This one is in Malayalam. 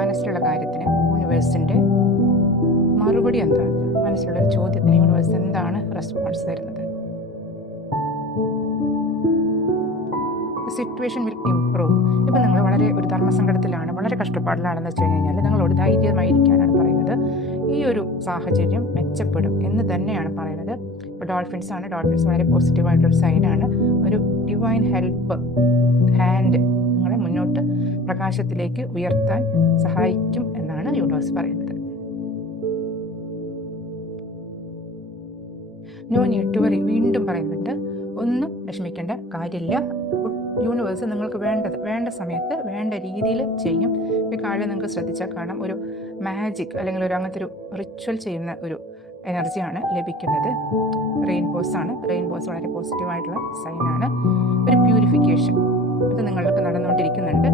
മനസ്സിലുള്ള കാര്യത്തിന് യൂണിവേഴ്സിൻ്റെ മറുപടി എന്താണ്? മനസ്സിലുള്ള ഒരു ചോദ്യത്തിന് യൂണിവേഴ്സ് എന്താണ് റെസ്പോൺസ് തരുന്നത്? Situation will improve. ഇപ്പം നിങ്ങൾ വളരെ ഒരു ധർമ്മസങ്കടത്തിലാണ്, വളരെ കഷ്ടപ്പാടിലാണെന്ന് വെച്ച് കഴിഞ്ഞാൽ നിങ്ങളോട് ധൈര്യമായിരിക്കാനാണ് പറയുന്നത്. ഈ ഒരു സാഹചര്യം മെച്ചപ്പെടും എന്ന് തന്നെയാണ് പറയുന്നത്. ഇപ്പോൾ ഡോൾഫിൻസ് ആണ്, ഡോൾഫിൻസ് വളരെ പോസിറ്റീവായിട്ടൊരു സൈനാണ്. ഒരു ഡിവൈൻ ഹെൽപ്പ് ഹാൻഡ് നിങ്ങളെ മുന്നോട്ട് പ്രകാശത്തിലേക്ക് ഉയർത്താൻ സഹായിക്കും എന്നാണ് യൂണിവേഴ്സ് പറയുന്നത്. നോ നീഡ് ടു വറി, വീണ്ടും പറയുന്നുണ്ട്, ഒന്നും വിഷമിക്കേണ്ട കാര്യമില്ല. യൂണിവേഴ്സ് നിങ്ങൾക്ക് വേണ്ട സമയത്ത് വേണ്ട രീതിയിൽ ചെയ്യും. ഇപ്പോൾ കാര്യം നിങ്ങൾക്ക് ശ്രദ്ധിച്ചാൽ കാണാം, ഒരു മാജിക് അല്ലെങ്കിൽ അങ്ങനത്തെ ഒരു റിച്വൽ ചെയ്യുന്ന ഒരു എനർജിയാണ് ലഭിക്കുന്നത്. റെയിൻബോസ് ആണ്. റെയിൻബോസ് വളരെ പോസിറ്റീവായിട്ടുള്ള സൈനാണ്. ഒരു പ്യൂരിഫിക്കേഷൻ അത് നിങ്ങൾക്ക് നടന്നുകൊണ്ടിരിക്കുന്നുണ്ട്.